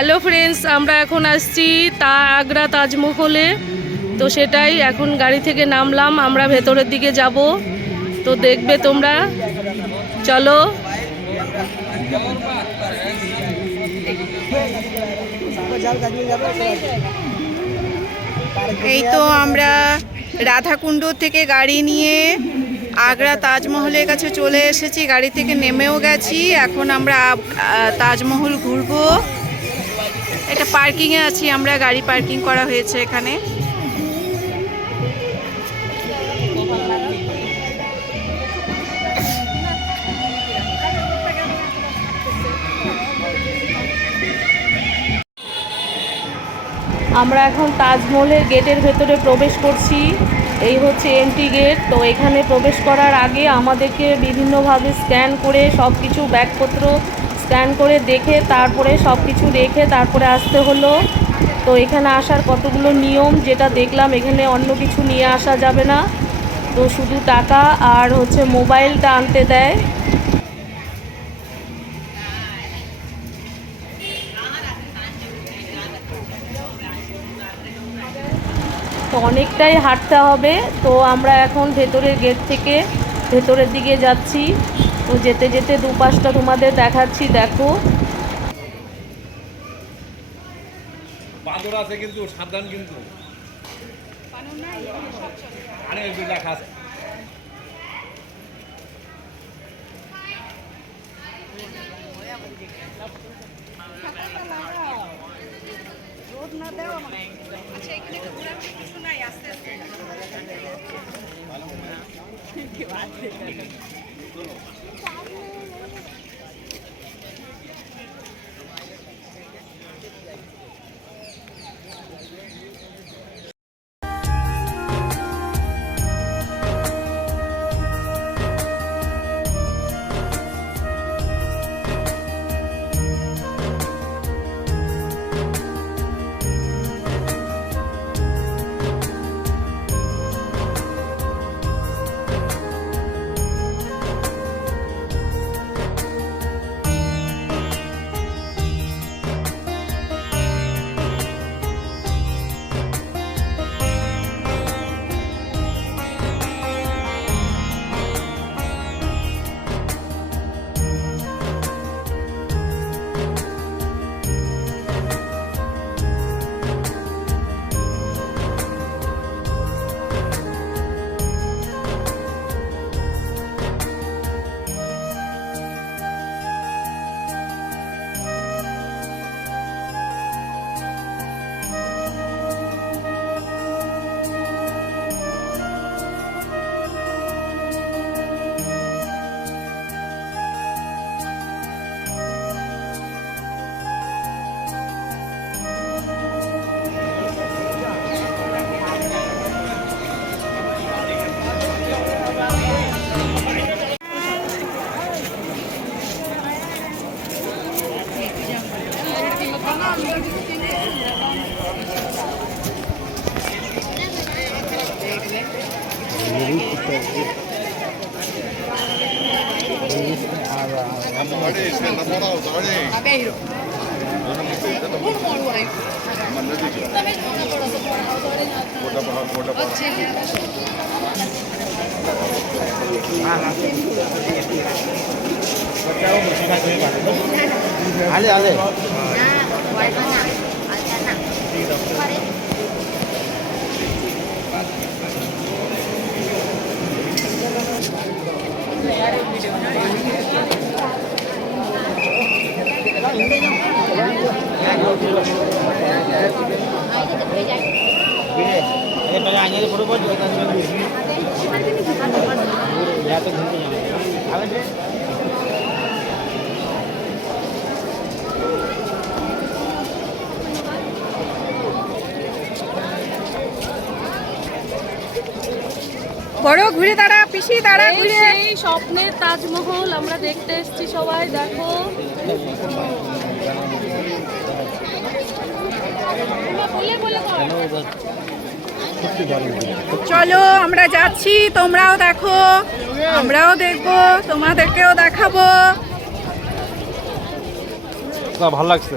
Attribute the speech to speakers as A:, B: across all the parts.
A: Hello friends আমরা এখন আসছি তা আগ্রা তাজমহলে। তো সেটাই, এখন গাড়ি থেকে নামলাম, আমরা ভেতরের দিকে যাব। তো দেখবে তোমরা। চলো।
B: এই তো আমরা রাধাকুণ্ড থেকে গাড়ি নিয়ে আগ্রা তাজমহলের কাছে চলে এসেছি। গাড়ি থেকে নেমেও গেছি। এখন আমরা তাজমহল ঘুরবো। এটা পার্কিংয়ে আছি, আমরা গাড়ি পার্কিং করা হয়েছে এখানে।
A: আমরা এখন তাজমহলের গেটের ভেতরে প্রবেশ করছি। এই হচ্ছে এন্ট্রি গেট তো এখানে প্রবেশ করার আগে আমাদেরকে বিভিন্নভাবে স্ক্যান করে সব কিছু ব্যাগপত্র স্ক্যান করে দেখে তারপরে সব কিছু রেখে তারপরে আসতে হলো। তো এখানে আসার কতগুলো নিয়ম যেটা দেখলাম, এখানে অন্য কিছু নিয়ে আসা যাবে না। তো শুধু টাকা আর হচ্ছে মোবাইলটা আনতে দেয়। তো অনেকটাই হাঁটতে হবে। তো আমরা এখন ভেতরের গেট থেকে ভেতরের দিকে যাচ্ছি। তো যেতে যেতে দুপাশটা তোমাদের দেখাচ্ছি, দেখো।
C: বাঁদর আছে কিন্তু, সাবধান কিন্তু। আরে ওই দুটা খাস
D: আলে আলে ये
B: বড় ঘুরে দাঁড়া পিসি দাঁড়া ঘুরে।
A: সেই স্বপ্নের তাজমহল আমরা দেখতে এসেছি সবাই দেখো।
B: চলো আমরা যাচ্ছি তোমরাও দেখো আমরাও দেখব তোমাদেরকেও দেখাবো।
C: ভালো লাগছে।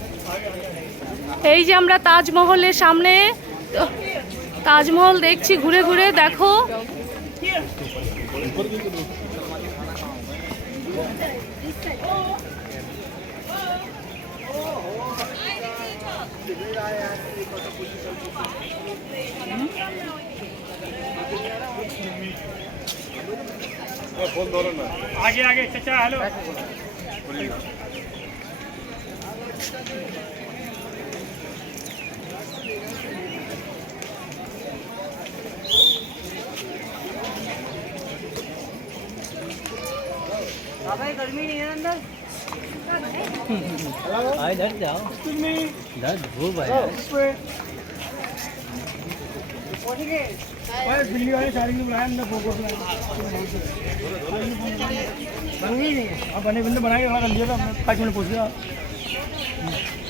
E: এই যে আমরা তাজমহলের সামনে তাজমহল দেখছি ঘুরে ঘুরে দেখো।
C: ফোন ধরে না
F: आगे आगे चाचा हेलो
D: हाँ, इधर जाओ। इधर धूप है
F: दिल्ली वाले सारी को बुलाया हमने फ़ोटो बन गई नहीं अब बने बंदे लिया था हमने पाँच मिनट पूछ लिया Thank you.